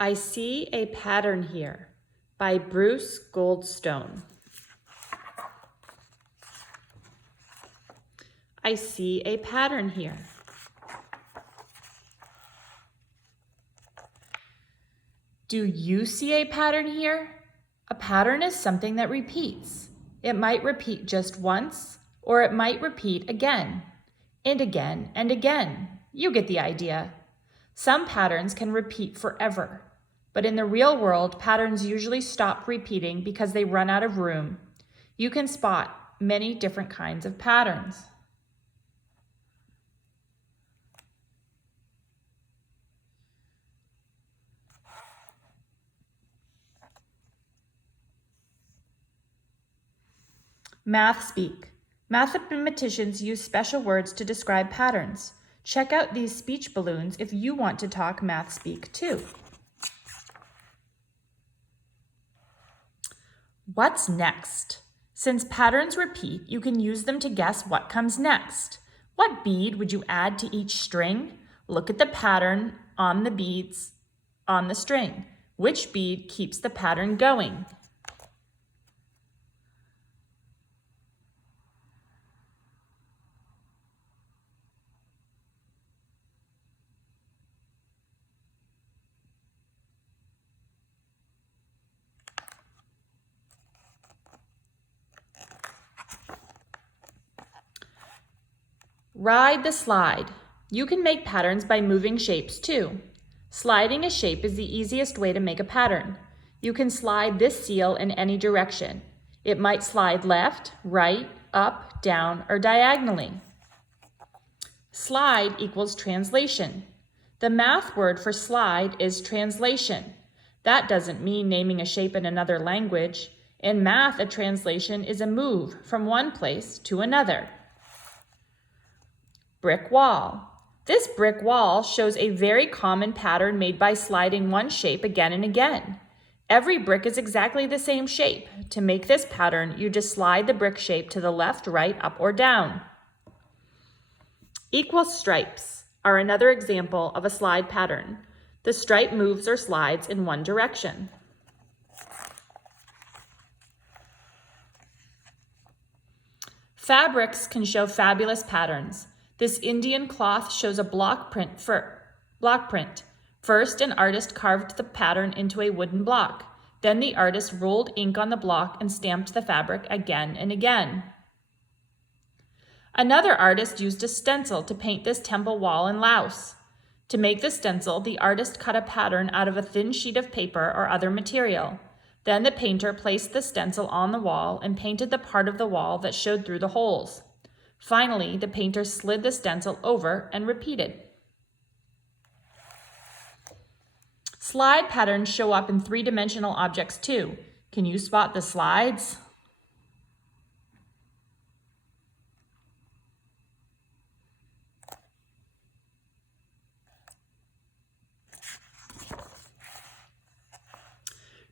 I See a Pattern Here by Bruce Goldstone. I see a pattern here. Do you see a pattern here? A pattern is something that repeats. It might repeat just once, or it might repeat again, and again, and again. You get the idea. Some patterns can repeat forever, but in the real world, patterns usually stop repeating because they run out of room. You can spot many different kinds of patterns. Math speak. Mathematicians use special words to describe patterns. Check out these speech balloons if you want to talk math speak too. What's next? Since patterns repeat, you can use them to guess what comes next. What bead would you add to each string? Look at the pattern on the beads on the string. Which bead keeps the pattern going? Ride the slide. You can make patterns by moving shapes too. Sliding a shape is the easiest way to make a pattern. You can slide this seal in any direction. It might slide left, right, up, down, or diagonally. Slide equals translation. The math word for slide is translation. That doesn't mean naming a shape in another language. In math, a translation is a move from one place to another. Brick wall. This brick wall shows a very common pattern made by sliding one shape again and again. Every brick is exactly the same shape. To make this pattern, you just slide the brick shape to the left, right, up, or down. Equal stripes are another example of a slide pattern. The stripe moves or slides in one direction. Fabrics can show fabulous patterns. This Indian cloth shows a block print. First, an artist carved the pattern into a wooden block. Then the artist rolled ink on the block and stamped the fabric again and again. Another artist used a stencil to paint this temple wall in Laos. To make the stencil, the artist cut a pattern out of a thin sheet of paper or other material. Then the painter placed the stencil on the wall and painted the part of the wall that showed through the holes. Finally, the painter slid the stencil over and repeated. Slide patterns show up in three-dimensional objects too. Can you spot the slides?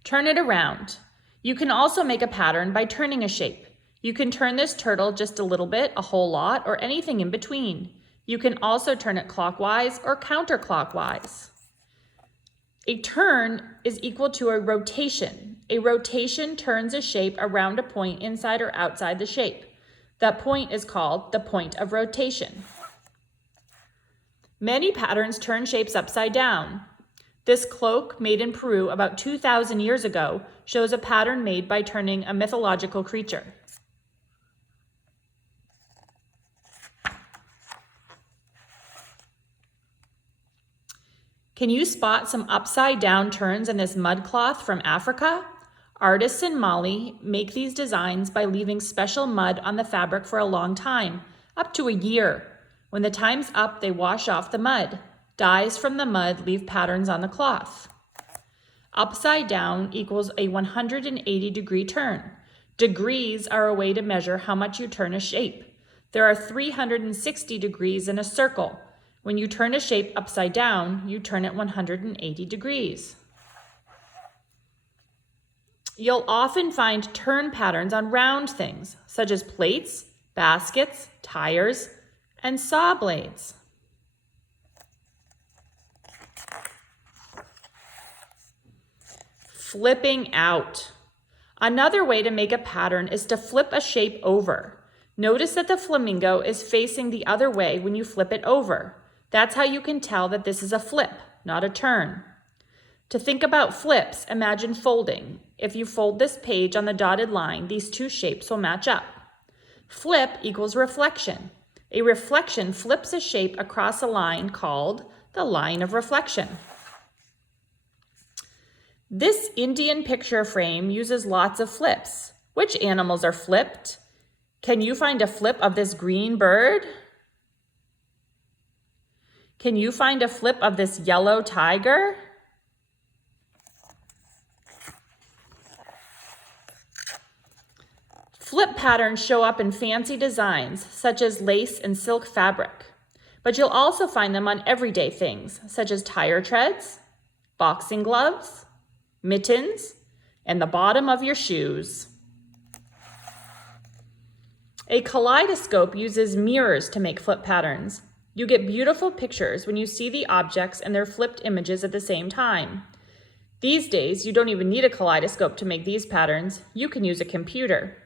Turn it around. You can also make a pattern by turning a shape. You can turn this turtle just a little bit, a whole lot, or anything in between. You can also turn it clockwise or counterclockwise. A turn is equal to a rotation. A rotation turns a shape around a point inside or outside the shape. That point is called the point of rotation. Many patterns turn shapes upside down. This cloak, made in Peru about 2,000 years ago, shows a pattern made by turning a mythological creature. Can you spot some upside down turns in this mud cloth from Africa? Artists in Mali make these designs by leaving special mud on the fabric for a long time, up to a year. When the time's up, they wash off the mud. Dyes from the mud leave patterns on the cloth. Upside down equals a 180-degree turn. Degrees are a way to measure how much you turn a shape. There are 360 degrees in a circle. When you turn a shape upside down, you turn it 180 degrees. You'll often find turn patterns on round things, such as plates, baskets, tires, and saw blades. flipping out. Another way to make a pattern is to flip a shape over. Notice that the flamingo is facing the other way when you flip it over. That's how you can tell that this is a flip, not a turn. To think about flips, imagine folding. If you fold this page on the dotted line, these two shapes will match up. Flip equals reflection. A reflection flips a shape across a line called the line of reflection. This Indian picture frame uses lots of flips. Which animals are flipped? Can you find a flip of this green bird? Can you find a flip of this yellow tiger? Flip patterns show up in fancy designs, such as lace and silk fabric. But you'll also find them on everyday things, such as tire treads, boxing gloves, mittens, and the bottom of your shoes. A kaleidoscope uses mirrors to make flip patterns. You get beautiful pictures when you see the objects and their flipped images at the same time. These days, you don't even need a kaleidoscope to make these patterns. You can use a computer.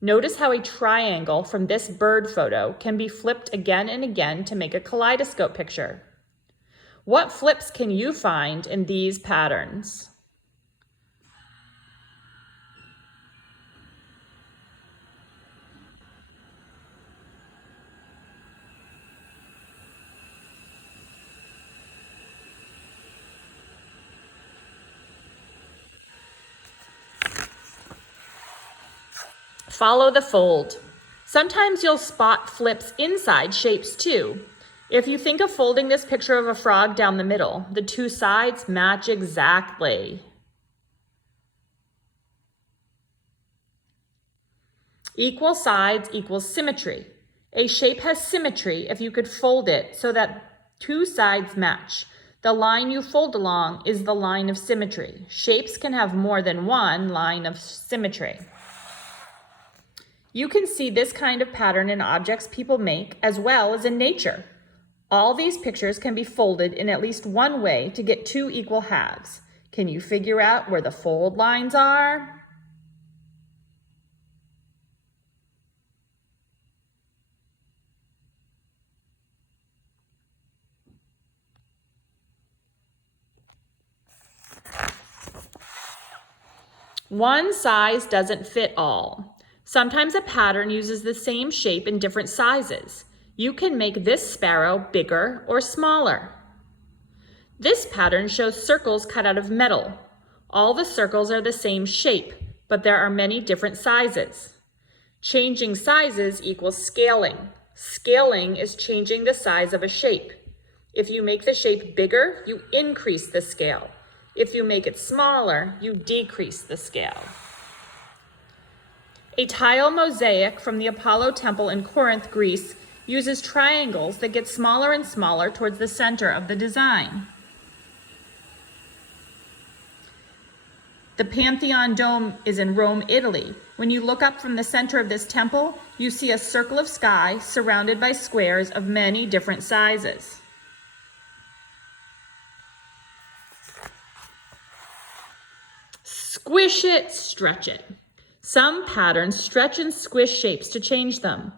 Notice how a triangle from this bird photo can be flipped again and again to make a kaleidoscope picture. What flips can you find in these patterns? Follow the fold. Sometimes you'll spot flips inside shapes too. If you think of folding this picture of a frog down the middle, the two sides match exactly. Equal sides equals symmetry. A shape has symmetry if you could fold it so that two sides match. The line you fold along is the line of symmetry. Shapes can have more than one line of symmetry. You can see this kind of pattern in objects people make as well as in nature. All these pictures can be folded in at least one way to get two equal halves. Can you figure out where the fold lines are? One size doesn't fit all. Sometimes a pattern uses the same shape in different sizes. You can make this sparrow bigger or smaller. This pattern shows circles cut out of metal. All the circles are the same shape, but there are many different sizes. Changing sizes equals scaling. Scaling is changing the size of a shape. If you make the shape bigger, you increase the scale. If you make it smaller, you decrease the scale. A tile mosaic from the Apollo temple in Corinth, Greece, uses triangles that get smaller and smaller towards the center of the design. The Pantheon Dome is in Rome, Italy. When you look up from the center of this temple, you see a circle of sky surrounded by squares of many different sizes. Squish it, stretch it. Some patterns stretch and squish shapes to change them.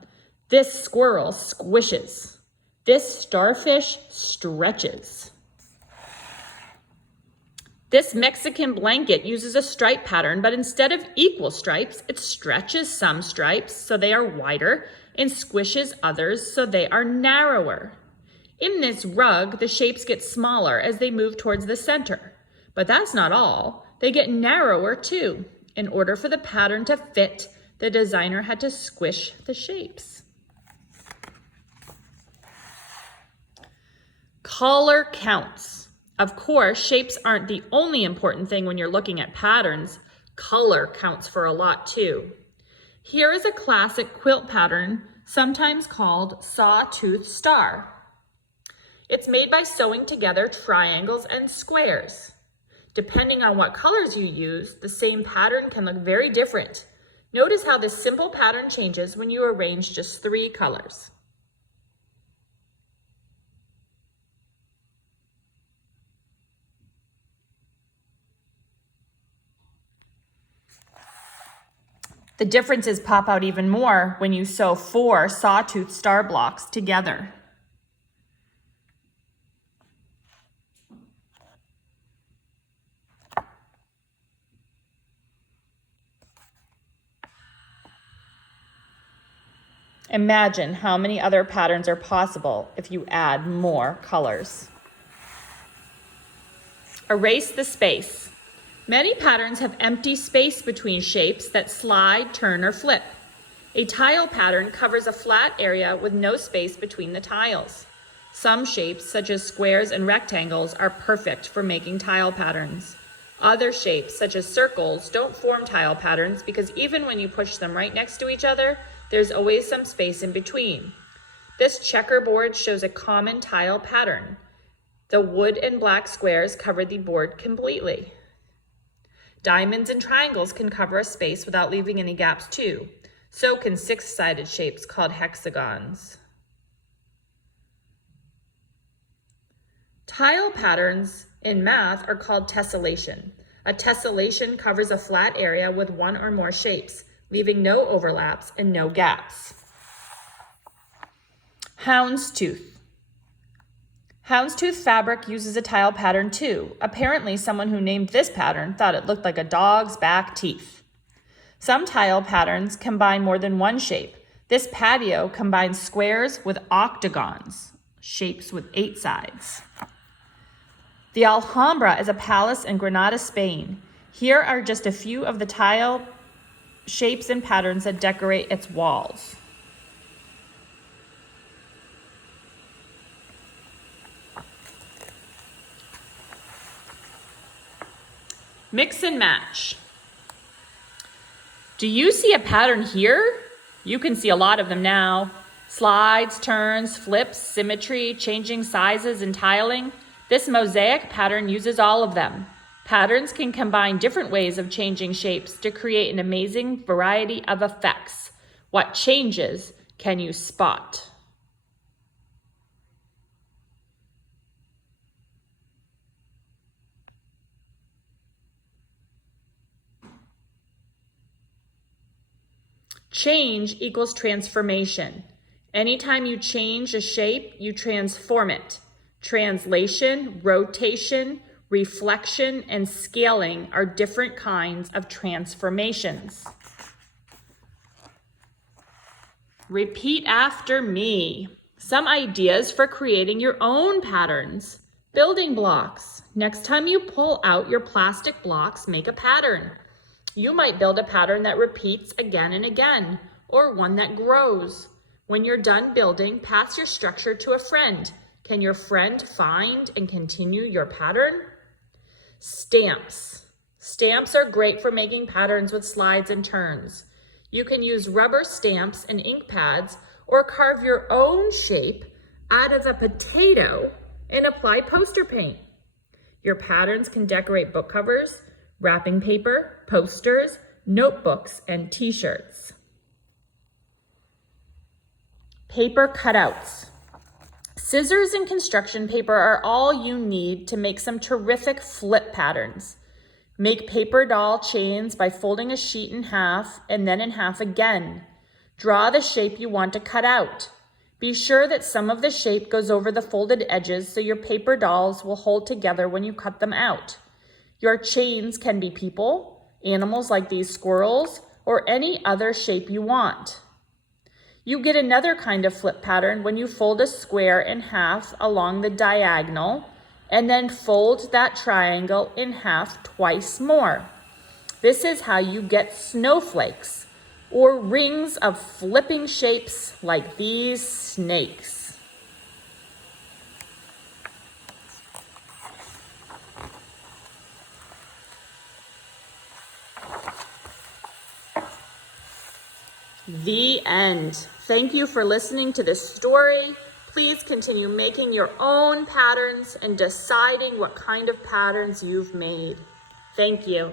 This squirrel squishes. This starfish stretches. This Mexican blanket uses a stripe pattern, but instead of equal stripes, it stretches some stripes so they are wider and squishes others so they are narrower. In this rug, the shapes get smaller as they move towards the center. But that's not all. They get narrower too. In order for the pattern to fit, the designer had to squish the shapes. Color counts. Of course, shapes aren't the only important thing when you're looking at patterns. Color counts for a lot too. Here is a classic quilt pattern, sometimes called sawtooth star. It's made by sewing together triangles and squares. Depending on what colors you use, the same pattern can look very different. Notice how this simple pattern changes when you arrange just 3 colors. The differences pop out even more when you sew 4 sawtooth star blocks together. Imagine how many other patterns are possible if you add more colors. Erase the space. Many patterns have empty space between shapes that slide, turn, or flip. A tile pattern covers a flat area with no space between the tiles. Some shapes, such as squares and rectangles, are perfect for making tile patterns. Other shapes, such as circles, don't form tile patterns because even when you push them right next to each other, there's always some space in between. This checkerboard shows a common tile pattern. The wood and black squares cover the board completely. Diamonds and triangles can cover a space without leaving any gaps too. So can 6-sided shapes called hexagons. Tile patterns in math are called tessellation. A tessellation covers a flat area with one or more shapes, leaving no overlaps and no gaps. Houndstooth. Houndstooth fabric uses a tile pattern too. Apparently, someone who named this pattern thought it looked like a dog's back teeth. Some tile patterns combine more than one shape. This patio combines squares with octagons, shapes with 8 sides. The Alhambra is a palace in Granada, Spain. Here are just a few of the tile shapes and patterns that decorate its walls. Mix and match. Do you see a pattern here? You can see a lot of them now. Slides, turns, flips, symmetry, changing sizes, and tiling. This mosaic pattern uses all of them. Patterns can combine different ways of changing shapes to create an amazing variety of effects. What changes can you spot? Change equals transformation. Anytime you change a shape, you transform it. Translation, rotation, reflection, and scaling are different kinds of transformations. Repeat after me. Some ideas for creating your own patterns. Building blocks. Next time you pull out your plastic blocks, make a pattern. You might build a pattern that repeats again and again, or one that grows. When you're done building, pass your structure to a friend. Can your friend find and continue your pattern? Stamps. Stamps are great for making patterns with slides and turns. You can use rubber stamps and ink pads, or carve your own shape out of a potato and apply poster paint. Your patterns can decorate book covers, wrapping paper, posters, notebooks, and t-shirts. Paper cutouts. Scissors and construction paper are all you need to make some terrific flip patterns. Make paper doll chains by folding a sheet in half and then in half again. Draw the shape you want to cut out. Be sure that some of the shape goes over the folded edges so your paper dolls will hold together when you cut them out. Your chains can be people, animals like these squirrels, or any other shape you want. You get another kind of flip pattern when you fold a square in half along the diagonal and then fold that triangle in half twice more. This is how you get snowflakes or rings of flipping shapes like these snakes. The end. Thank you for listening to this story. Please continue making your own patterns and deciding what kind of patterns you've made. Thank you.